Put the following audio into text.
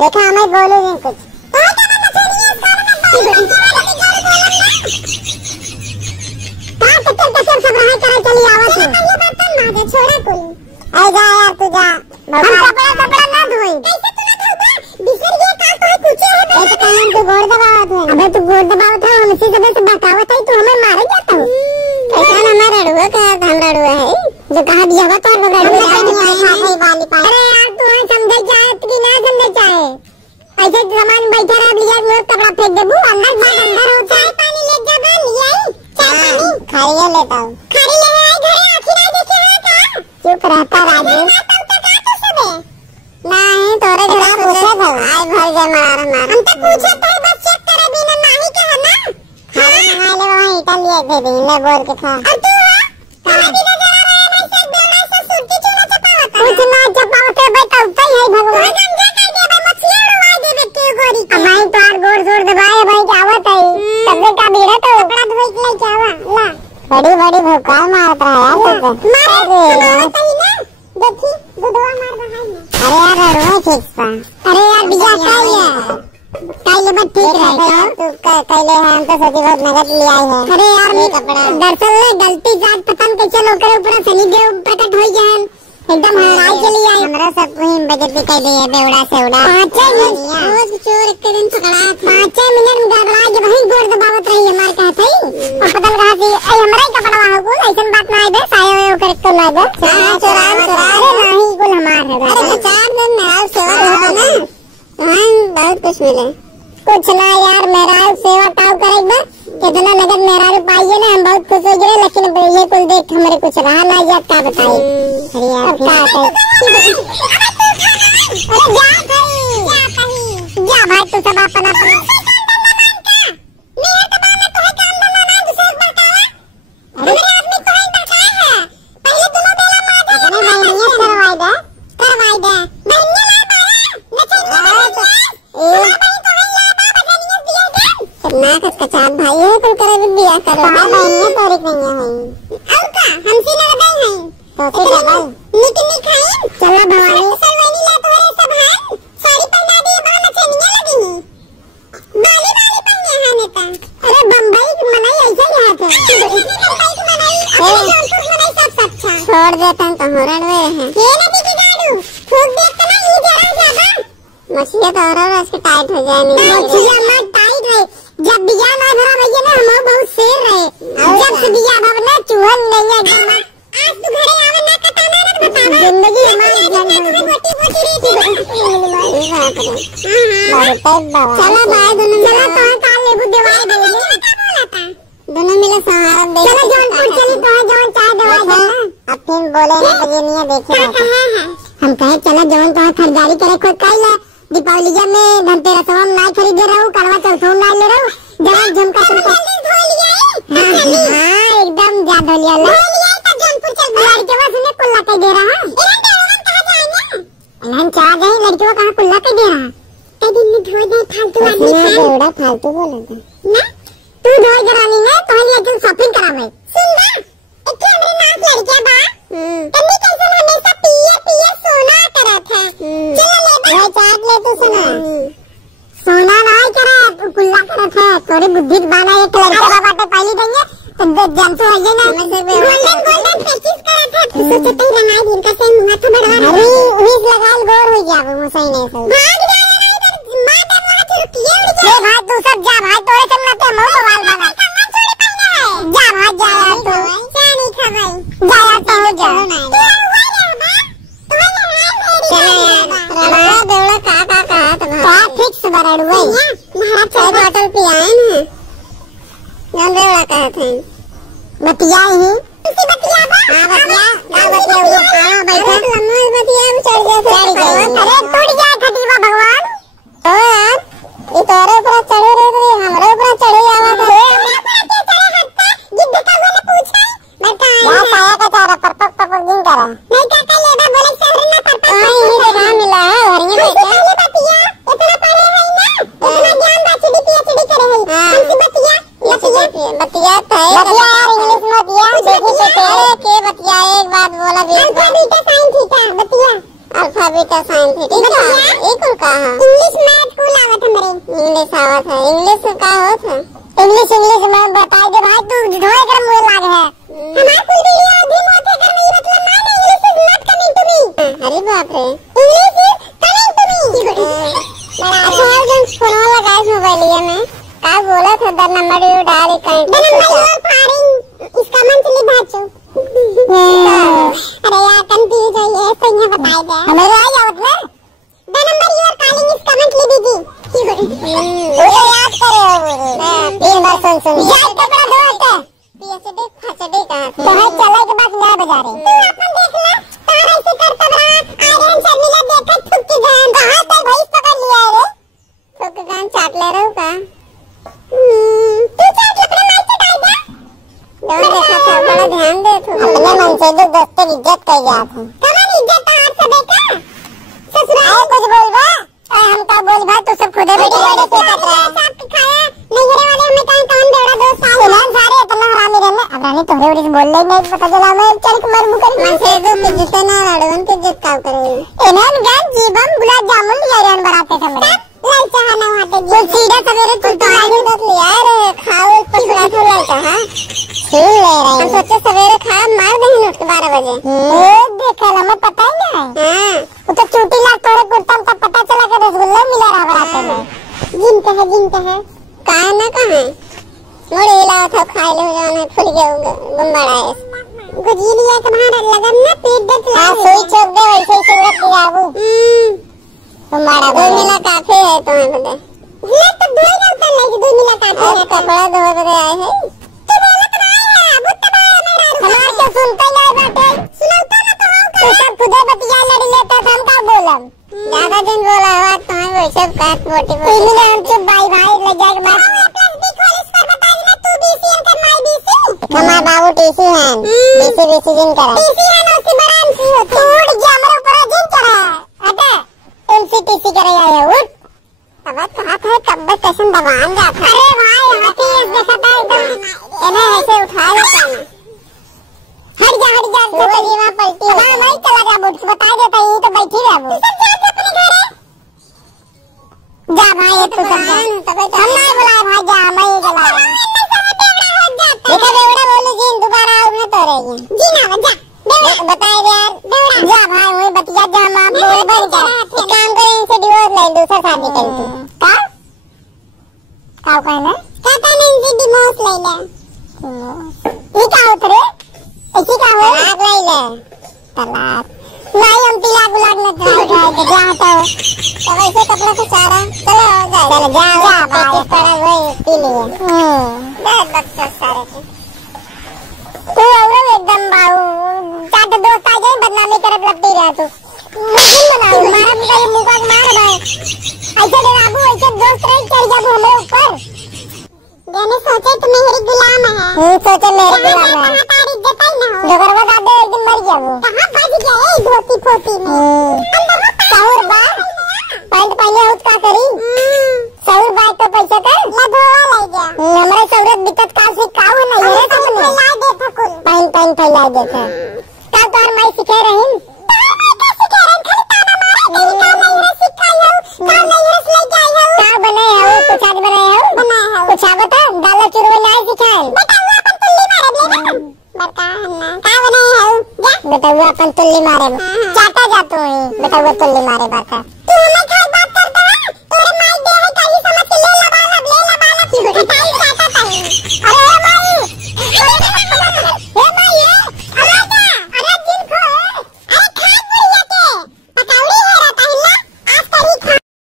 देखा हमें बोलो कुछ अबे तू गोड़ दबावत है हम इसी समय से बकावत है तू हमें मारे जाता हो कैसा हमारा रड़ुआ का हम रड़ुआ है जो कहा दिया हुआ तो रड़ुआ है अरे यार तू समझ जाए कि ना समझ जाए ऐसे सामान बैठा रह लिया लोग कपड़ा फेंक देबू अंदर बाहर अंदर हो चाय पानी ले जा बा लिया चाय पानी खारिया लेता हूं खारी ले आए घरे आखिर आ देखे का चुप रहता राजू नहीं तोरे जरा पूछे था आए भर जा मारा मार हम तो पूछे तो बस चेक करे बिना नहीं कहा ना खाना मंगा ले वहां इटालिया दे दे ले बोल के खा और तू खाना भी नजर आ रहा है ऐसे बेड़ा से सुर्ती चुना चपावत कुछ ना चपावत है बेटा उतना ही भगवान गंजा कर दे भाई मछली उड़वा दे बेटे गोरी अब भाई तो और गोर जोर दबाए भाई क्या आवत है तबे का बेड़ा तो कपड़ा धोई के ले जावा ला बड़ी बड़ी भौकाल मारत रहा यार तो मारे सही ना देखी दुधवा मार रहा है अरे यार रोए खींचता अरे यार बिया काई बट ठीक है तू काईले हम तो सच्ची बहुत नगद ले आए हैं अरे यार ये कपड़ा दरअसल गलती जात पतन के चलो करे ऊपर शनि देव प्रकट हो जाए एकदम हराई चली आई हमरा सब वही बजट भी कह दिए बेवड़ा से उड़ा 5 मिनट रोज चोर एक दिन पकड़ा 5 मिनट गड़बड़ा के वही गोड़ दबावत रही हमार कहत है और पतन कहा कि ए हमरा ही कपड़ा हो को ऐसन बात ना आइबे सायो कर तो ना दे चोरा अरे नहीं कुल हमार है अरे 4 दिन मेरा सेवा होता ना हां बहुत कुछ मिले कुछ ना यार मेरा सेवा ताव करेगा कितना नगद मेरा पाइए ना हम बहुत खुश हो गए लेकिन ये कुल देख हमारे कुछ रहा ना या क्या बताइए अरे यार क्या जा भाई तू सब अपना कचान भाई है कुल करे बिया करो बहनियां तोरिक नहीं है और का हमसे ना लगाई है तो फिर लगाई निकनी खाई चला भवानी सरवानी ला तोरे सब है साड़ी पहना दी बड़ा नचनिया लगनी बाली बाली पन्ने है नेता अरे बम्बई मनाई ऐसा ही हाथ है बम्बई मनाई अपने जौनपुर मनाई सब अच्छा छोड़ देता तो होरण में है ये नदी की गाड़ू फूक देता ना ये जरा ज्यादा मछलियां तो और उसके टाइट हो जाएंगी मछलियां मत टाइट रहे जब बिया ना भरा भैया ना हम बहुत शेर रहे जब से बिया भरना चूहन नहीं एकदम आज तू घरे आवे ना कटाना ना बताना जिंदगी हमारी मोटी मोटी रही चला भाई दोनों चला तो काल लेबू दवाई दे दे दोनों मिले सहारा दे चला जौनपुर चली तो जौन चाय दवाई दे अब फिर बोले ना बजनिया देखे हम कहे चला जौन तो खरीदारी करे खुद काई ले दीपावली में धनतेरस हम ना खरीदे रहू करवा चौथ हम ना ले रहू जरा झुमका तुमको धो लिया हां एकदम जा धो लिया ला तो जौनपुर चल लड़के बस ने कुल्ला के दे रहा हम चाह गए लड़कियों कहां कुल्ला के दे रहा कई दिन में धो जाए फालतू आदमी है बड़ा फालतू बोला था ना तू धो करानी है तो हम लेकिन शॉपिंग करावे सुन ना एक हमरे नाक लड़कियां बा तन्नी कैसे हमेशा पिए पिए सोना करत है चल ले भाई चाट ले तू सुना सोना नहीं करे कुल्ला करत है थोड़ी बुद्धि बाना एक लड़का बाटे पहली देंगे तो जम तो है ना गोल्डन गोल्डन प्रैक्टिस करत है तो सोचते ही बनाई दिन का से मुंह तो बढ़वा अरे उस लगाल गोर हो गया वो सही नहीं सही भाग जाए मां का वहां से रुकिए ले भाई तू सब जा भाई तोरे चलना ते मुंह बाल बना जा भाई जा तो क्या नहीं खा भाई जा तो जा फिक्स बरड़ुआ महाराज चाय बोतल पियाए ना जान देवड़ा कहते हैं बतिया ही इसी बतिया बा हां बतिया गाल बतिया हां बैठा लम्मा बतिया में चढ़ गया अरे टूट गया खटीवा भगवान तो यार ये तोरे ऊपर चढ़े रे हमरे ऊपर चढ़े आवा रे हमरा पर चढ़े हटता जिद का बोले पूछा मैं कहां पाया का के बतिया एक बात बोला अल्फा बीटा साइन थीटा बतिया अल्फा बीटा साइन थीटा एक और का इंग्लिश मैथ को लागत हमरे इंग्लिश आवत है इंग्लिश का होत है इंग्लिश में बताई दे भाई तू ढोए कर मुझे लाग है हमार कुल वीडियो अभी मोटे कर रही मतलब माने English is not coming to me अरे बाप रे English is coming to me अच्छा जन फोन लगाए मोबाइल में का बोला था the number you dial the number you are faring इसका मंथली भाचो अरे यार कंफ्यूज है ये तो ये बताई दे हमें आ जावत ना the number you are calling इसका मंथली दीदी वो याद करे तीन बार सुन याद कपड़ा धोते पीएचडी फचडी का तो है चले के बाद नया बाजार तू अपन देख ले तारा से करता बड़ा आयरन शर्मिला देखा थुक के जान कहां तक भैंस पकड़ लिया रे थुक गान चाट ले रहो का तू चाट अपने माइक से डाल दे दो देखा था बड़ा ध्यान दे तू अपने मन से जो दोस्त की इज्जत कर गया था कमन इज्जत आज से देखा ससुराल कुछ बोल बा हम का बोल बा तू सब खुदे बैठे बैठे से कर रहा है सब खाया नहीं घरे वाले हमें कौन बेड़ा दोस्त आ सुनान सारे इतना हरामी रहने अब रानी तोरे उड़ी बोल ले नहीं पता चला मैं चल के मर मुकर मन से जो कि जिसे ना लड़वन के जित का करे इन्हें गान जीबम गुलाब जामुन यारन बनाते थे मेरे लाई चाहना वाटे जो सीधा सवेरे तू तो आगे तक ले यार खाओ पछड़ा तो लाई चाहा छीन ले रहे हम सोचे सवेरे खा मार देंगे उठ के 12 बजे देखा ला मैं पता ही नहीं हां वो तो चूटी ला तोरे कुर्ता तब पता चला कि रसगुल्ला मिला रहा रात में जिनका है कहां ना कहां मोरे हिला था खाए ले जाने फूल गया गुम्बाड़ा है गुजिलिया तुम्हारा लगन ना पेट दर्द ला सोई चोक दे वैसे ही सूरत की बाबू गुम्बाड़ा दो मिला काफी है तुम्हें बता ये तो दो ही उतर ले दो मिला काफी है कपड़ा धो बदे आए हैं तो बोला तुम्हारा बुत्ता मेरा हमार के सुनते ले बाटे सुनाता ना तो सब खुदे बतिया लड़ लेता था हम का बोलम ज्यादा दिन बोला बात तुम्हें वैसे काट मोटी मिले हम चुप भाई ले जाके बात हमारा बाबू टीसी है बीसी जिन करा टीसी है ना उसकी बरान सी होती टूट गया हमारे ऊपर जिन चढ़ा अटे तुमसे टीसी करे आए उठ तब कहा था कब स्टेशन दबान जाता अरे भाई हाथी देखा था एकदम इन्हें ऐसे उठा लेता ना हट जा तो वहां पलटी हां भाई चला जा बुट बता देता ये तो बैठी है वो सब जा अपने घर जा भाई तू सब जा तब हम नहीं बुलाए भाई जा मैं ही बुला देखा बेवड़ा बोले जी दोबारा उन्हें तो रहेगी जी ना जा बताए यार बेवड़ा जा भाई वही बतिया जा मां बोल बन जा एक काम करे इनसे डिवोर्स ले दूसरा शादी कर तू का कहना इनसे डिवोर्स ले ले ये क्या होता रे ऐसी का हो तलाक ले ले तलाक नहीं हम तिलाक बुलाक न जाए जा तो वैसे कपड़ा से सारा चलो जा भाई पड़ा वही पी लिए बहुत बच्चा सारे के तू और एकदम बाऊ चाट दोस्त आ गए बदनामी करे लगती रहा तू मशीन बनाओ मारा मुझे ये मुंह का मार भाई ऐसे डराबू ऐसे दोस्त रहे चढ़ जाबू हमारे ऊपर मैंने सोचे तुम मेरी गुलाम है सोचे मेरी गुलाम है तारी इज्जत ही ना हो डगरवा दादे एक दिन मर गया वो कहां भाग गया ए धोती फोती में साहुर बा पैंट पहने उठ का करी साहुर बा तो पैसा कर लगवा ले गया हमारे सौरत बिकट का से काव नहीं है तुमने ला दे फकुल पैंट फैला दे था का तोर मैं सिखा रही कुछ बता दाला चूरमा नहीं सिखाए बेटा वो अपन तुल्ली मारे चाटा जातो है बेटा वो तुल्ली मारे बाता